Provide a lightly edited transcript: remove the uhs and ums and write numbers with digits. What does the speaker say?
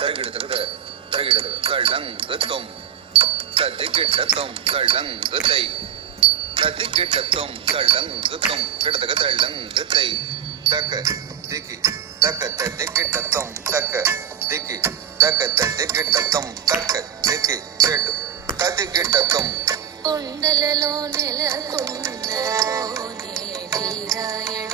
తరిగిడతగ తరిగిడతగ తళ్ళంగ తొం తదిగిడ్డ తొం తళ్ళంగ తై తదిగిడ్డ తొం తళ్ళంగ తొం గిడతగ తళ్ళంగ తై తక దిగి తక తదిగిడ్డ తొం తక దిగి తక తదిగిడ్డ తొం తక దిగి చెడు తదిగిడ్డ తొం కొండలలో నెలకొన్న కోనే వీరాయణ